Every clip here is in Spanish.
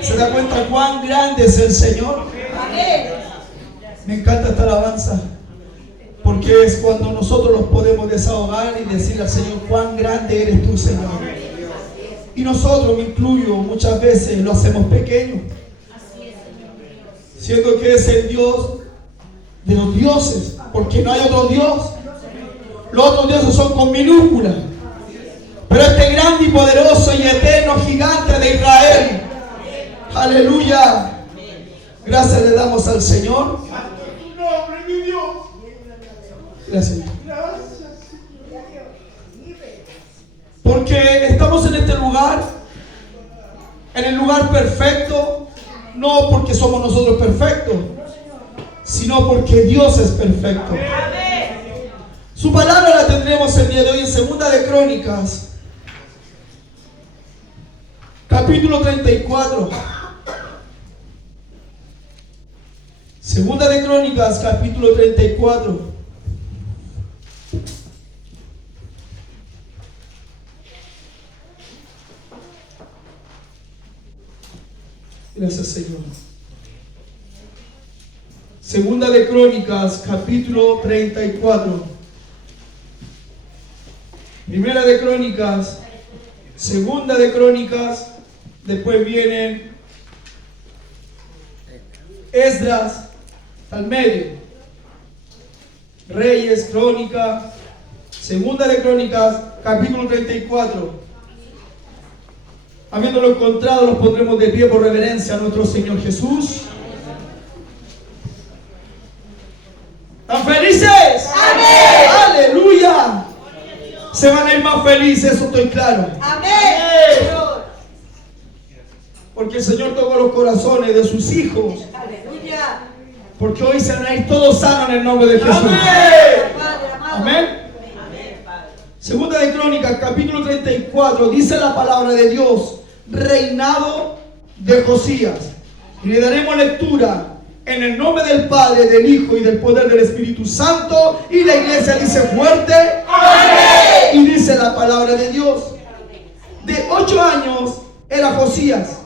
¿Se da cuenta cuán grande es el Señor? Me encanta esta alabanza, porque es cuando nosotros nos podemos desahogar y decirle al Señor: cuán grande eres tú, Señor. Y nosotros, me incluyo, muchas veces lo hacemos pequeño, siendo que es el Dios de los dioses, porque no hay otro Dios. Los otros dioses son con minúscula, pero este grande y poderoso y eterno gigante de Israel, aleluya, gracias le damos al Señor. Gracias. Porque estamos en este lugar, en el lugar perfecto, no porque somos nosotros perfectos, sino porque Dios es perfecto. Su palabra la tendremos el día de hoy en Segunda de Crónicas, capítulo 34. Segunda de Crónicas, capítulo 34. Gracias, Señor. Segunda de Crónicas, capítulo 34. Primera de Crónicas, Segunda de Crónicas, después vienen Esdras, al medio, Reyes, Crónica, Segunda de Crónicas, capítulo 34. Habiéndolo encontrado, nos pondremos de pie por reverencia a nuestro Señor Jesús. ¿Están felices? ¡Amén! ¡Aleluya! Se van a ir más felices, eso estoy claro. ¡Amén! Porque el Señor tocó los corazones de sus hijos. ¡Aleluya! Porque hoy se van a ir todos sanos en el nombre de Jesús. Amén. Segunda de Crónicas, capítulo 34, dice la palabra de Dios: reinado de Josías. Y le daremos lectura en el nombre del Padre, del Hijo y del poder del Espíritu Santo. Y la iglesia dice fuerte: ¡amén! Y dice la palabra de Dios: de 8 años era Josías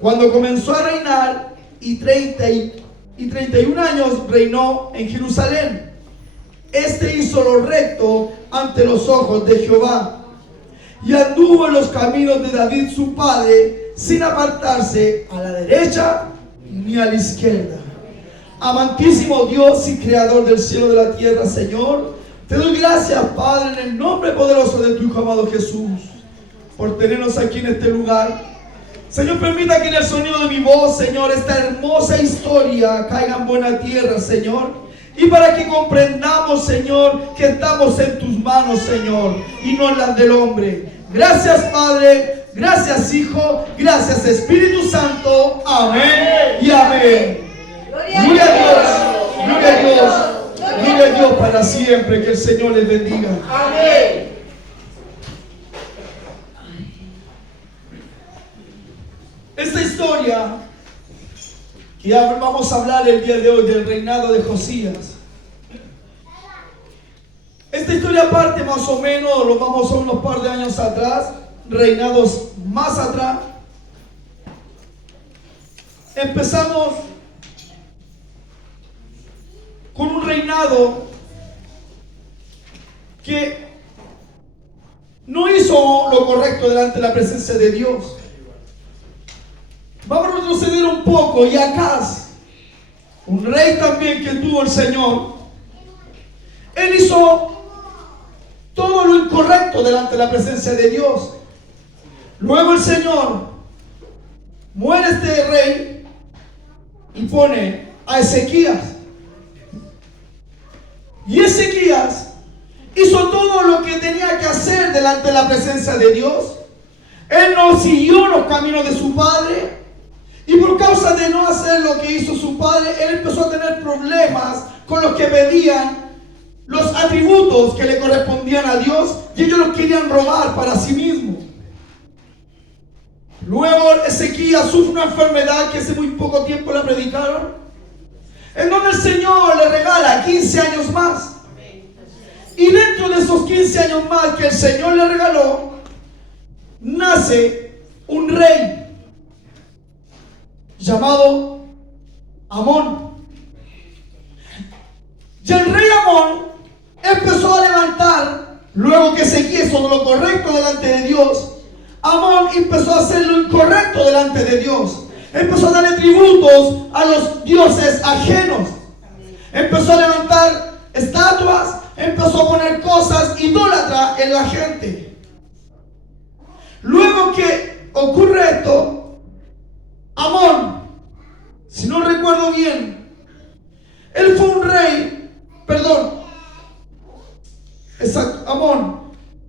cuando comenzó a reinar, y 31 años reinó en Jerusalén. Este hizo lo recto ante los ojos de Jehová, y anduvo en los caminos de David su padre, sin apartarse a la derecha ni a la izquierda. Amantísimo Dios y creador del cielo y de la tierra, Señor, te doy gracias, Padre, en el nombre poderoso de tu Hijo amado Jesús, por tenernos aquí en este lugar. Señor, permita que en el sonido de mi voz, Señor, esta hermosa historia caiga en buena tierra, Señor. Y para que comprendamos, Señor, que estamos en tus manos, Señor, y no en las del hombre. Gracias, Padre. Gracias, Hijo. Gracias, Espíritu Santo. Amén y amén. Gloria a Dios. Gloria a Dios. Gloria a Dios para siempre. Que el Señor les bendiga. Amén. Esta historia que vamos a hablar el día de hoy, del reinado de Josías. Esta historia parte más o menos, lo vamos a unos par de años atrás, reinados más atrás. Empezamos con un reinado que no hizo lo correcto delante de la presencia de Dios. Vamos a retroceder un poco. Y Acaz, un rey también que tuvo el Señor, él hizo todo lo incorrecto delante de la presencia de Dios. Luego el Señor muere este rey y pone a Ezequías. Y Ezequías hizo todo lo que tenía que hacer delante de la presencia de Dios. Él no siguió los caminos de su padre. Y por causa de no hacer lo que hizo su padre, él empezó a tener problemas con los que pedían los atributos que le correspondían a Dios, y ellos los querían robar para sí mismos. Luego Ezequías sufre una enfermedad que hace muy poco tiempo la predicaron, en donde el Señor le regala 15 años más. Y dentro de esos 15 años más que el Señor le regaló, nace un rey llamado Amón. Y el rey Amón empezó a levantar, luego que seguía hizo lo correcto delante de Dios, Amón empezó a hacer lo incorrecto delante de Dios. Empezó a darle tributos a los dioses ajenos. Empezó a levantar estatuas, empezó a poner cosas idólatras en la gente. Luego que ocurre esto, Amón, si no recuerdo bien, él fue un rey, exacto, Amón,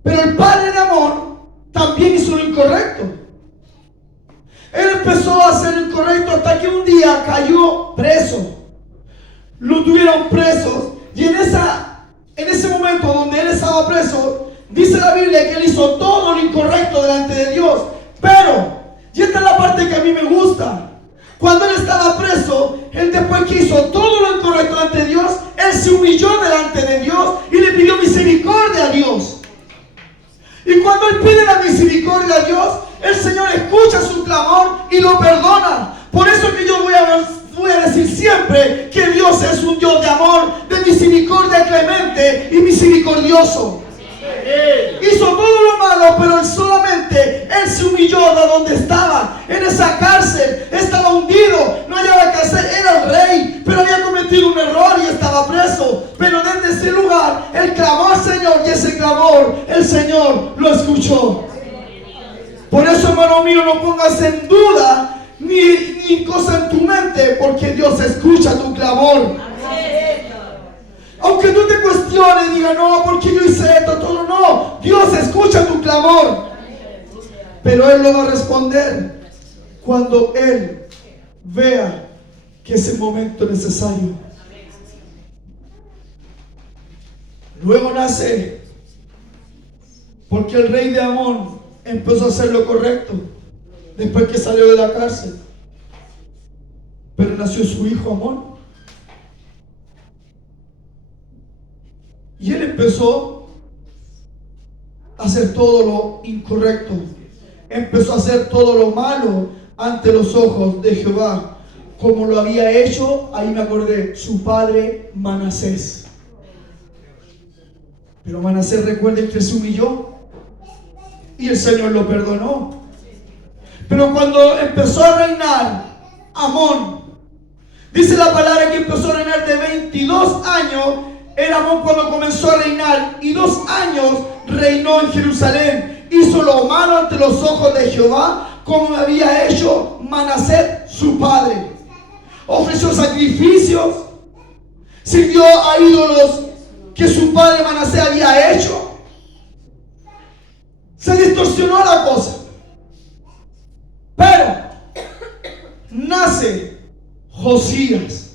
pero el padre de Amón también hizo lo incorrecto. Él empezó a hacer lo incorrecto hasta que un día cayó preso. Lo tuvieron presos y en ese momento donde él estaba preso, dice la Biblia que él hizo todo lo incorrecto delante de Dios. Pero, y esta es la parte que a mí me gusta, cuando él estaba preso, él después que hizo todo lo incorrecto delante de Dios, él se humilló delante de Dios y le pidió misericordia a Dios. Y cuando él pide la misericordia a Dios, el Señor escucha su clamor y lo perdona. Por eso que yo voy a decir siempre que Dios es un Dios de amor, de misericordia, clemente y misericordioso. Hizo todo lo malo, pero él se humilló de donde estaba, en esa cárcel, estaba hundido, no hallaba qué hacer, era el rey, pero había cometido un error y estaba preso. Pero desde ese lugar, él clamó al Señor y ese clamor, el Señor lo escuchó. Por eso, hermano mío, no pongas en duda ni cosa en tu mente, porque Dios escucha tu clamor. Aunque tú te cuestiones y digas, no, porque yo hice esto, todo, no. Dios escucha tu clamor. Pero Él lo va a responder cuando Él vea que es el momento necesario. Luego nace, porque el rey de Amón empezó a hacer lo correcto después que salió de la cárcel. Pero nació su hijo Amón. Y él empezó a hacer todo lo incorrecto. Empezó a hacer todo lo malo ante los ojos de Jehová, como lo había hecho, ahí me acordé, su padre Manasés. Pero Manasés, recuerden que se humilló y el Señor lo perdonó. Pero cuando empezó a reinar Amón, dice la palabra que empezó a reinar de 22 años. Era Amón cuando comenzó a reinar y 2 años reinó en Jerusalén. Hizo lo malo ante los ojos de Jehová, como había hecho Manasés su padre. Ofreció sacrificios, sirvió a ídolos que su padre Manasés había hecho. Se distorsionó la cosa. Pero nace Josías.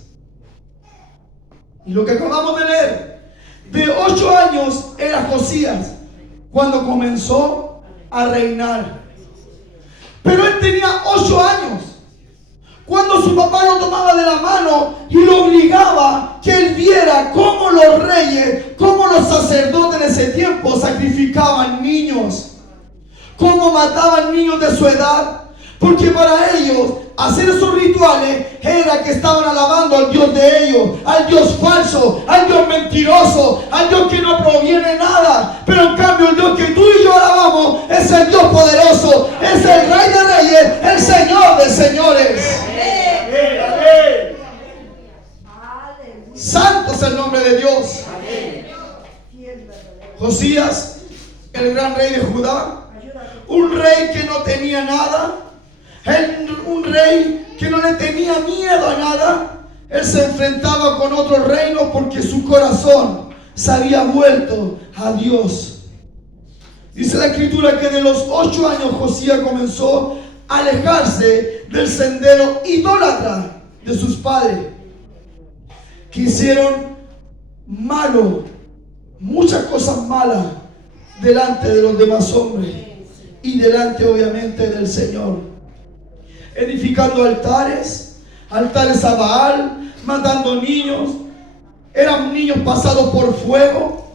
Y lo que acabamos de leer, de 8 años era Josías cuando comenzó a reinar. Pero él tenía 8 años cuando su papá lo tomaba de la mano y lo obligaba que él viera cómo los reyes, cómo los sacerdotes de ese tiempo sacrificaban niños, cómo mataban niños de su edad. Porque para ellos hacer esos rituales era que estaban alabando al Dios de ellos, al Dios falso, al Dios mentiroso, al Dios que no proviene de nada. Pero en cambio el Dios que tú y yo alabamos es el Dios poderoso, es el Rey de Reyes, el Señor de Señores. Santo es el nombre de Dios. Josías, el gran rey de Judá, un rey que no tenía nada. Un rey que no le tenía miedo a nada. Él se enfrentaba con otros reinos porque su corazón se había vuelto a Dios. Dice la escritura que de los 8 años Josías comenzó a alejarse del sendero idólatra de sus padres, que hicieron malo, muchas cosas malas delante de los demás hombres y delante obviamente del Señor. Edificando altares a Baal, matando niños. Eran niños pasados por fuego.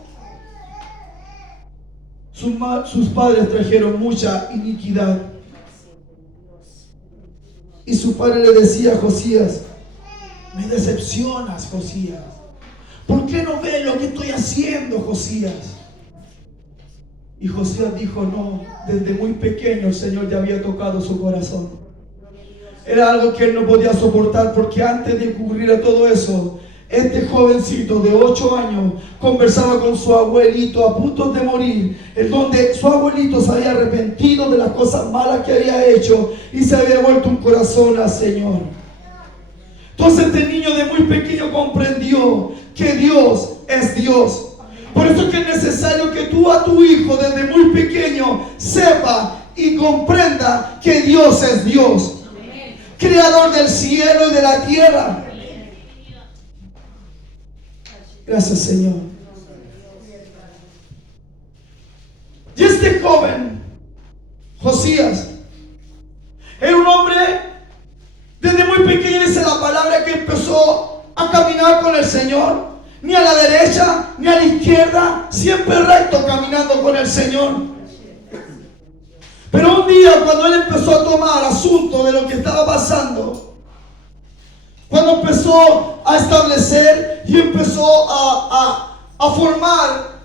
sus padres trajeron mucha iniquidad. Y su padre le decía a Josías: me decepcionas, Josías. ¿Por qué no ves lo que estoy haciendo, Josías? Y Josías dijo: no, desde muy pequeño el Señor ya había tocado su corazón. Era algo que él no podía soportar, porque antes de ocurrir a todo eso, este jovencito de 8 años conversaba con su abuelito a punto de morir, en donde su abuelito se había arrepentido de las cosas malas que había hecho y se había vuelto un corazón al Señor. Entonces este niño de muy pequeño comprendió que Dios es Dios. Por eso es que es necesario que tú a tu hijo desde muy pequeño sepa y comprenda que Dios es Dios, creador del cielo y de la tierra. Gracias, Señor. Y este joven, Josías, era un hombre, desde muy pequeño dice la palabra, que empezó a caminar con el Señor, ni a la derecha ni a la izquierda, siempre recto caminando con el Señor. Pero un día, cuando él empezó a tomar asunto de lo que estaba pasando, cuando empezó a establecer y empezó a formar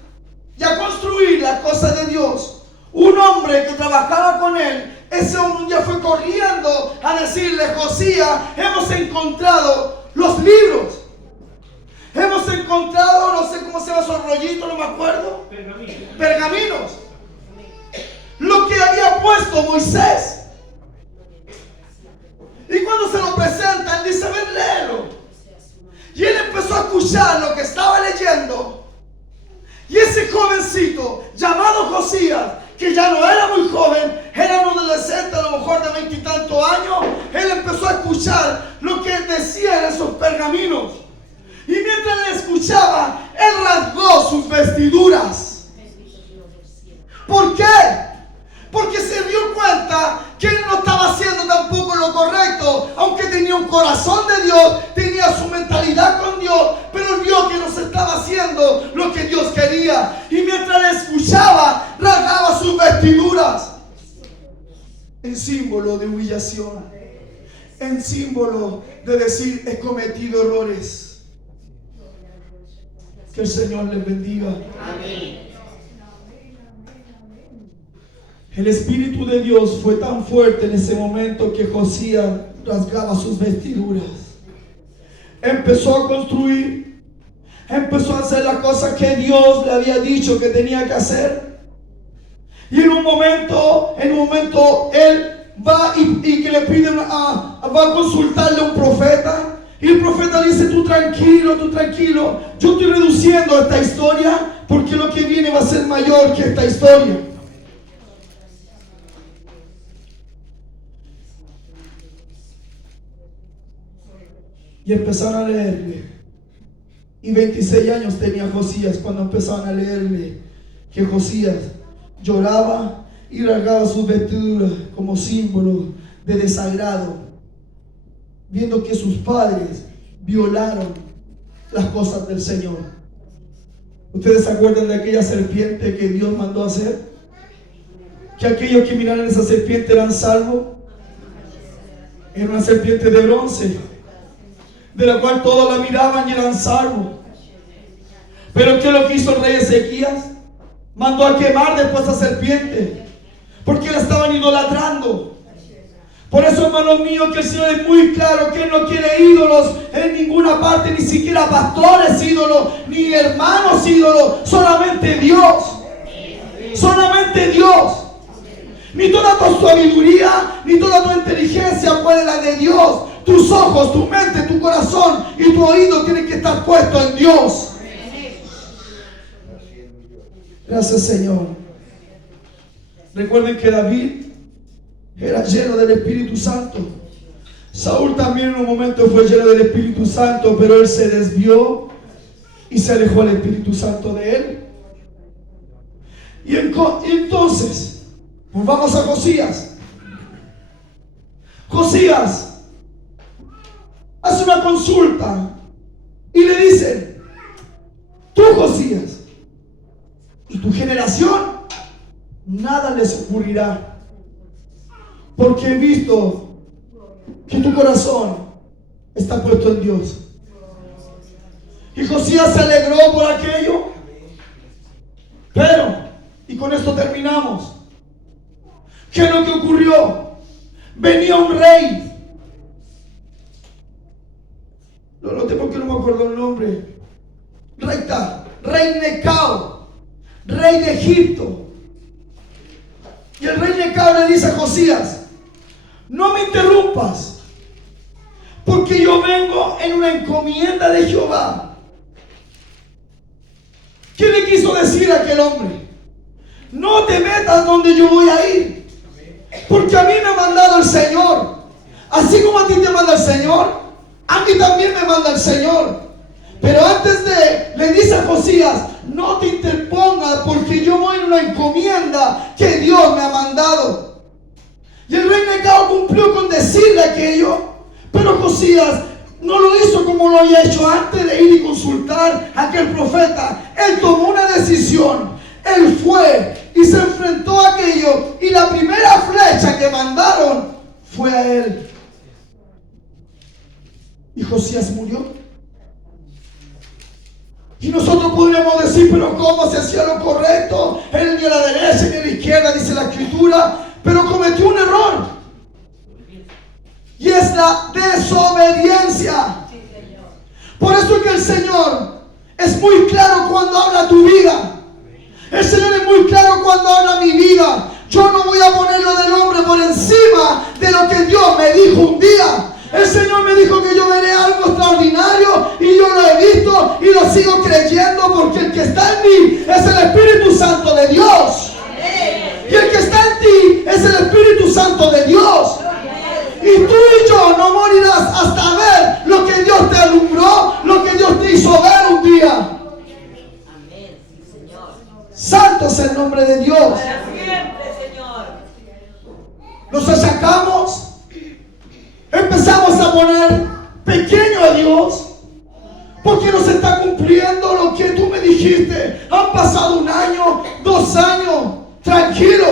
y a construir la cosa de Dios, un hombre que trabajaba con él, ese hombre un día fue corriendo a decirle: Josías, hemos encontrado los libros, hemos encontrado, no sé cómo se llama esos rollitos, no me acuerdo, pergaminos, lo que había puesto Moisés. Y cuando se lo presenta, él dice: ven, léelo. Y él empezó a escuchar lo que estaba leyendo. Y ese jovencito llamado Josías, que ya no era muy joven, era un adolescente a lo mejor de 20 y tantos años, él empezó a escuchar lo que decían esos pergaminos. Y mientras le escuchaba, él rasgó sus vestiduras. ¿Por qué? Porque se dio cuenta que él no estaba haciendo tampoco lo correcto, aunque tenía un corazón de Dios, tenía su mentalidad con Dios, pero él vio que no se estaba haciendo lo que Dios quería. Y mientras le escuchaba, rasgaba sus vestiduras, en símbolo de humillación, en símbolo de decir: he cometido errores. Que el Señor les bendiga. Amén. El Espíritu de Dios fue tan fuerte en ese momento que Josías rasgaba sus vestiduras. Empezó a construir, empezó a hacer la cosa que Dios le había dicho que tenía que hacer. Y en un momento él va y que le piden va a consultarle a un profeta. Y el profeta le dice: tú tranquilo, yo estoy reduciendo esta historia porque lo que viene va a ser mayor que esta historia. Y empezaron a leerle. Y 26 años tenía Josías cuando empezaron a leerle que Josías lloraba y rasgaba sus vestiduras como símbolo de desagrado, viendo que sus padres violaron las cosas del Señor. ¿Ustedes se acuerdan de aquella serpiente que Dios mandó a hacer? Que aquellos que miraran esa serpiente eran salvos. Era una serpiente de bronce, de la cual todos la miraban y eran salvos. Pero ¿qué es lo que hizo el rey Ezequías? Mandó a quemar después a esa serpiente, porque la estaban idolatrando. Por eso, hermanos míos, que el Señor es muy claro que Él no quiere ídolos en ninguna parte, ni siquiera pastores ídolos, ni hermanos ídolos, solamente Dios. Solamente Dios. Ni toda tu sabiduría, ni toda tu inteligencia puede la de Dios. Tus ojos, tu mente, tu corazón y tu oído tienen que estar puestos en Dios. Gracias, Señor. Recuerden que David era lleno del Espíritu Santo. Saúl también en un momento fue lleno del Espíritu Santo, pero él se desvió y se alejó el Espíritu Santo de él. Y entonces, pues vamos a Josías. Josías hace una consulta y le dice: tú, Josías, y tu generación nada les ocurrirá, porque he visto que tu corazón está puesto en Dios. Y Josías se alegró por aquello. Pero, y con esto terminamos, ¿qué es lo que ocurrió? Venía un rey. Lo noté porque no me acuerdo el nombre. Rey Necao, rey de Egipto. Y el rey Necao le dice a Josías: no me interrumpas, porque yo vengo en una encomienda de Jehová. ¿Qué le quiso decir a aquel hombre? No te metas donde yo voy a ir, porque a mí me ha mandado el Señor. Así como a ti te manda el Señor, a mí también me manda el Señor. Pero le dice a Josías: no te interpongas, porque yo voy en una encomienda que Dios me ha mandado. Y el rey Necao cumplió con decirle aquello, pero Josías no lo hizo como lo había hecho antes de ir y consultar a aquel profeta. Él tomó una decisión. Él fue y se enfrentó a aquello, y la primera flecha que mandaron fue a él. Y Josías murió. Y nosotros podríamos decir: pero ¿cómo se hacía lo correcto? Él ni a la derecha ni a la izquierda, dice la Escritura. Pero cometió un error, y es la desobediencia. Por eso es que el Señor es muy claro cuando habla tu vida. El Señor es muy claro cuando habla mi vida. Yo no voy a poner lo del hombre por encima de lo que Dios me dijo un día. El Señor me dijo que yo veré algo extraordinario, y yo lo he visto y lo sigo creyendo, porque el que está en mí es el Espíritu Santo de Dios. Y el que está en ti es el Espíritu Santo de Dios. Y tú y yo no morirás hasta ver lo que Dios te alumbró, lo que Dios te hizo ver un día. Amén, sí, Señor. Santo es el nombre de Dios. Para siempre, Señor. Nos achacamos, empezamos a poner pequeño a Dios, porque no se está cumpliendo lo que tú me dijiste. Han pasado 1 año, 2 años. Tranquilo,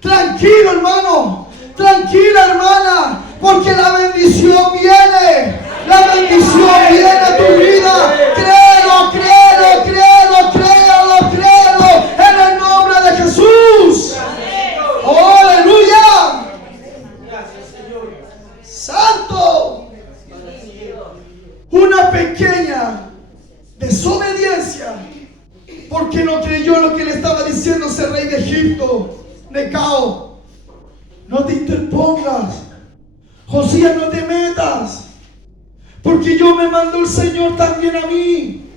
tranquilo, hermano, tranquila, hermana, porque la bendición viene. La bendición viene a tu vida. Créelo, créelo, créelo, créelo, créelo, en el nombre de Jesús. ¡Oh, aleluya! Santo. Una pequeña desobediencia, porque no creyó lo que le estaba diciendo ese rey de Egipto, Necao. No te interpongas, Josías, no te metas, porque yo me mandó el Señor también a mí,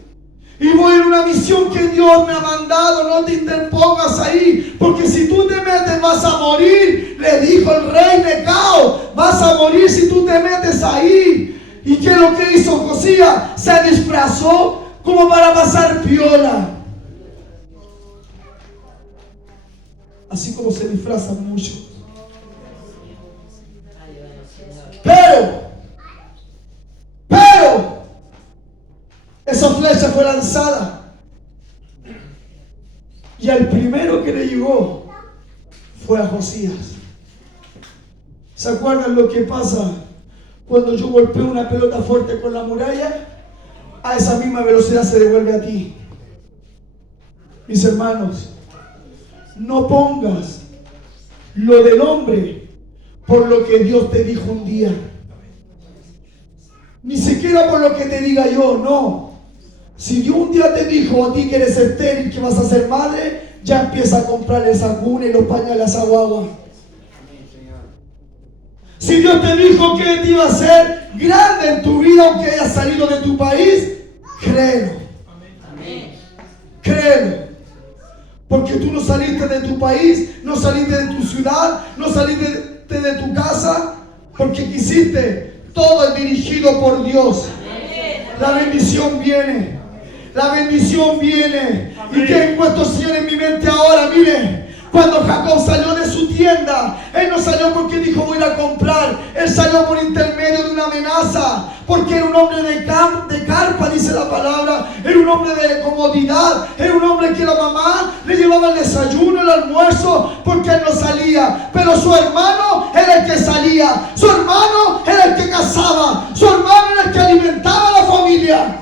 y voy en una misión que Dios me ha mandado. No te interpongas ahí, porque si tú te metes vas a morir. Le dijo el rey Necao: vas a morir si tú te metes ahí. ¿Y qué es lo que hizo Josías? Se disfrazó como para pasar piola, así como se disfrazan muchos. Pero esa flecha fue lanzada, y al primero que le llegó fue a Josías. ¿Se acuerdan lo que pasa cuando yo golpeo una pelota fuerte con la muralla? A esa misma velocidad se devuelve a ti. Mis hermanos, no pongas lo del hombre por lo que Dios te dijo un día. Ni siquiera por lo que te diga yo, no. Si Dios un día te dijo a ti que eres estéril, que vas a ser madre, ya empieza a comprar esa cuna y los pañales a esa guagua. Si Dios te dijo que te iba a ser grande en tu vida, aunque hayas salido de tu país, créelo. Créelo. Porque tú no saliste de tu país, no saliste de tu ciudad, no saliste de tu casa, porque quisiste. Todo es dirigido por Dios. La bendición viene. La bendición viene. ¿Y qué ha impuesto el Señor en mi mente ahora? Mire, Cuando Jacob salió de su tienda, él no salió porque dijo voy a ir a comprar. Él salió por intermedio de una amenaza, porque era un hombre de carpa, dice la palabra. Era un hombre de comodidad. Era un hombre que la mamá le llevaba el desayuno, el almuerzo, porque él no salía. Pero su hermano era el que salía. Su hermano era el que cazaba. Su hermano era el que alimentaba a la familia.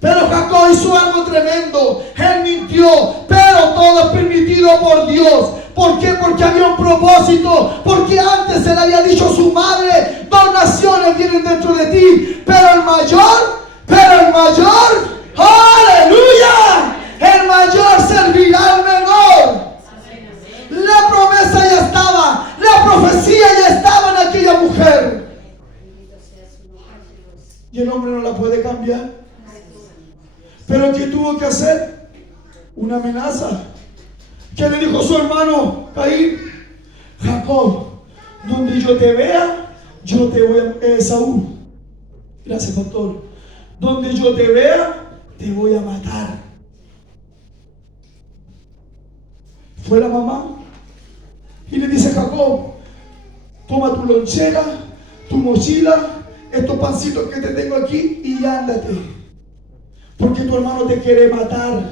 Pero Jacob hizo algo tremendo. Él mintió, pero todo es permitido por Dios. ¿Por qué? Porque había un propósito. Porque antes se le había dicho a su madre: 2 naciones vienen dentro de ti. Pero el mayor, aleluya, el mayor servirá al menor. La promesa ya estaba, la profecía ya estaba en aquella mujer. Y el hombre no la puede cambiar. Pero ¿qué tuvo que hacer? Una amenaza. ¿Qué le dijo su hermano Caín? Jacob, donde yo te vea, yo te voy a... Esaú, gracias pastor. Donde yo te vea, te voy a matar. Fue la mamá y le dice a Jacob: toma tu lonchera, tu mochila, estos pancitos que te tengo aquí y ándate. Porque tu hermano te quiere matar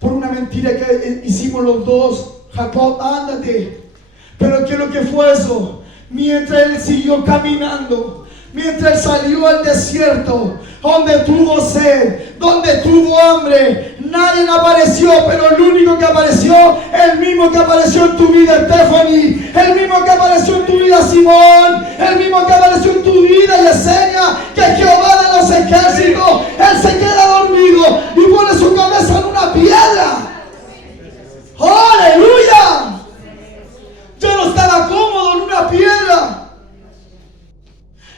por una mentira que hicimos los dos. Jacob, ándate. Pero ¿qué es lo que fue eso? Mientras él siguió caminando, mientras él salió al desierto, donde tuvo sed, donde tuvo hambre, nadie apareció, pero el único que apareció, el mismo que apareció en tu vida, Stephanie, el mismo que apareció en tu vida, Simón, el mismo que apareció en tu vida, Yesenia, que Jehová de los ejércitos. Él se queda dormido y pone su cabeza en una piedra. ¡Aleluya! Yo no estaba cómodo en una piedra.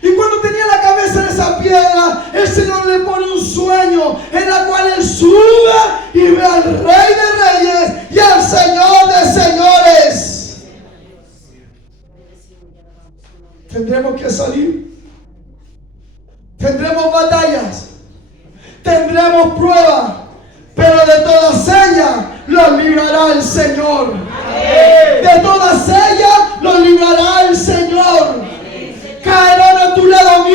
Y cuando tenía la cabeza en esa piedra, el Señor le pone un sueño en la cual él sube y ve al Rey de Reyes y al Señor de Señores. Tendremos que salir. Tendremos batallas. Tendremos pruebas. Pero de todas ellas los librará el Señor. De todas ellas los librará el Señor. Caerán a tu lado 1000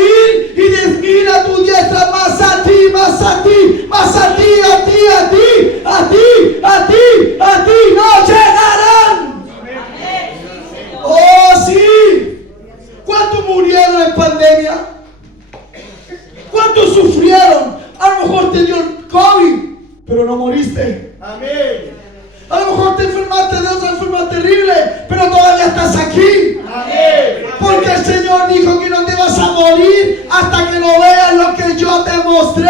y 10.000 a tu diestra, más a ti, más a ti, más a ti, a ti, a ti, a ti, a ti, a ti, no llegarán. Oh, sí. ¿Cuántos murieron en pandemia? ¿Cuántos sufrieron? A lo mejor te dio el COVID, pero no moriste. Amén. A lo mejor te enfermaste de otra enfermedad terrible, pero todavía estás aquí. Amén. Porque el Señor dijo que no te vas a morir hasta que no veas lo que yo te mostré.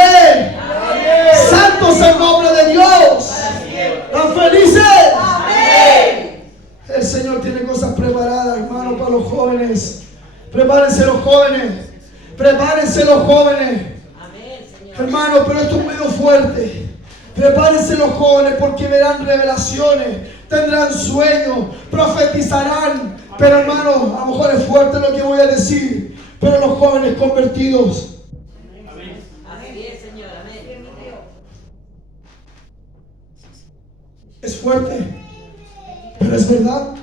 Amén. Santo es el nombre de Dios. ¿Están felices? Amén. El Señor tiene cosas preparadas, hermano, para los jóvenes. Prepárense los jóvenes. Prepárense los jóvenes. Amén, Señor. Hermano, pero esto es medio fuerte. Prepárense los jóvenes porque verán revelaciones, tendrán sueños, profetizarán. Pero hermano, a lo mejor es fuerte lo que voy a decir, pero los jóvenes convertidos. Así es, Señor. Amén. Es fuerte, pero es verdad.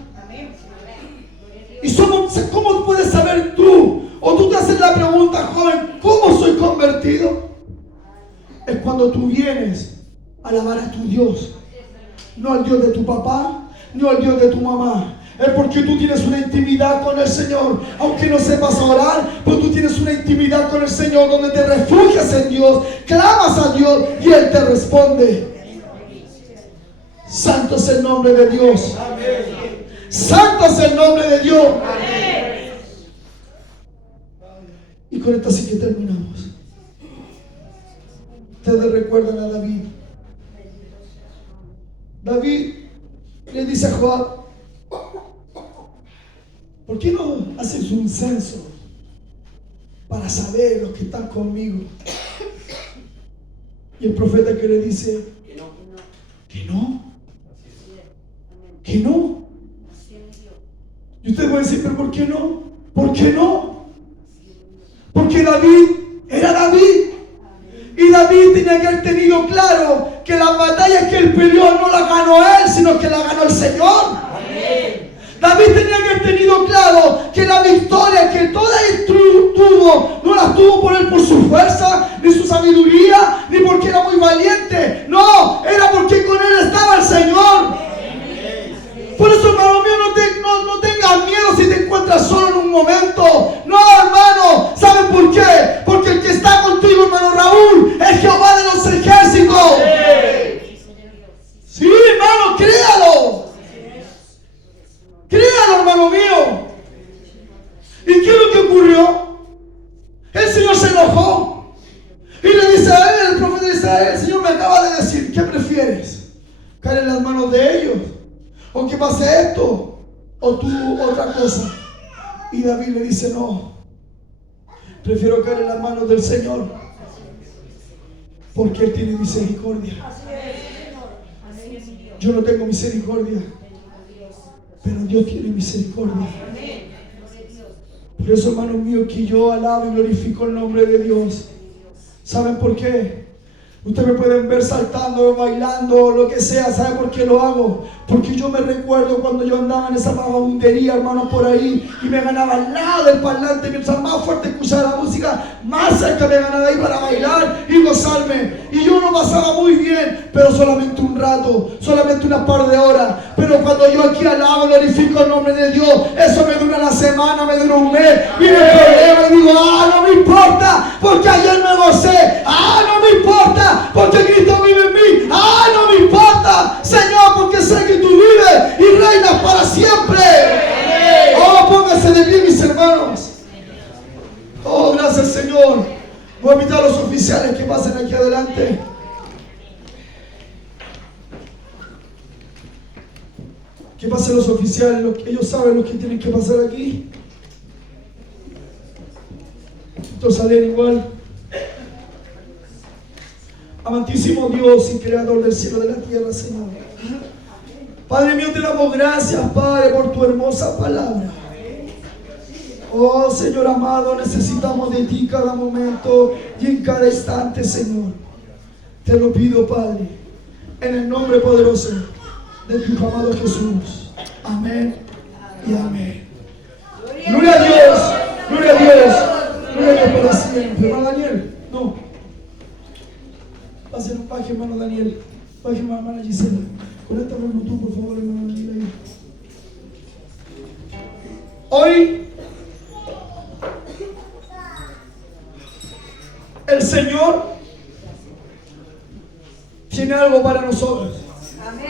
¿Y cómo puedes saber tú? O tú te haces la pregunta, joven, ¿cómo soy convertido? Es cuando tú vienes a alabar a tu Dios, no al Dios de tu papá, no al Dios de tu mamá. Es porque tú tienes una intimidad con el Señor. Aunque no sepas orar, pero tú tienes una intimidad con el Señor donde te refugias en Dios, clamas a Dios y Él te responde. Santo es el nombre de Dios. Santo es el nombre de Dios. Y con esto sí que terminamos. Ustedes recuerdan a David. David le dice a Joab: ¿por qué no haces un censo para saber los que están conmigo? Y el profeta que le dice: que no. Y usted puede decir: ¿pero por qué no? ¿Por qué no? Porque David era David. Y David tenía que haber tenido claro que las batallas que él peleó no las ganó él, sino que las ganó el Señor. Amén. David tenía que haber tenido claro que la victoria que toda él tuvo, no la tuvo por él por su fuerza, ni su sabiduría, ni porque era muy valiente. No, era porque con él estaba el Señor. Por eso, hermano mío, no tengas miedo si te encuentras solo en un momento. No, hermano, ¿saben por qué? Porque el que está contigo, hermano Raúl, es Jehová de los ejércitos. Sí, hermano, créalo. Créalo, hermano mío. ¿Y qué es lo que ocurrió? El Señor se enojó y le dice a él, el profeta de Israel: el Señor me acaba de decir, ¿qué prefieres? ¿Caer en las manos de ellos? ¿O que pase esto? ¿O tú otra cosa? Y David le dice: no, prefiero caer en las manos del Señor, porque Él tiene misericordia. Yo no tengo misericordia, pero Dios tiene misericordia. Por eso, hermanos míos, que yo alabo y glorifico el nombre de Dios. ¿Saben por qué? Ustedes me pueden ver saltando, bailando, lo que sea. ¿Sabe por qué lo hago? Porque yo me recuerdo cuando yo andaba en esa vagabundería, hermano, por ahí, y me ganaba al lado del parlante. Mientras más fuerte escuchaba la música, más cerca me ganaba ahí para bailar y gozarme. Y yo lo pasaba muy bien, pero solamente un rato, solamente unas par de horas. Pero cuando yo aquí alabo, glorifico el nombre de Dios, eso me dura una semana, me dura un mes. Viene el problema y digo: no me importa, porque ayer me gocé. No me importa, porque Cristo vive en mí. No me importa, Señor, porque sé que tú vives y reinas para siempre. Pónganse de pie, mis hermanos. Gracias, Señor. Voy a invitar a los oficiales que pasen aquí adelante. Que pasen los oficiales, ellos saben lo que tienen que pasar aquí. Estos salen igual. Amantísimo Dios y creador del cielo y de la tierra, Señor. Padre mío, te damos gracias, Padre, por tu hermosa palabra. Oh, Señor amado, necesitamos de ti cada momento y en cada instante, Señor. Te lo pido, Padre, en el nombre poderoso de tu amado Jesús. Amén y amén. Gloria a Dios, gloria a Dios, gloria a Dios para siempre. Hermano Daniel, no. Baje, hermano Daniel. Baje, hermana Gisela. Conéctame el Bluetooth, por favor, hermano Daniel. Hoy el Señor tiene algo para nosotros. Amén.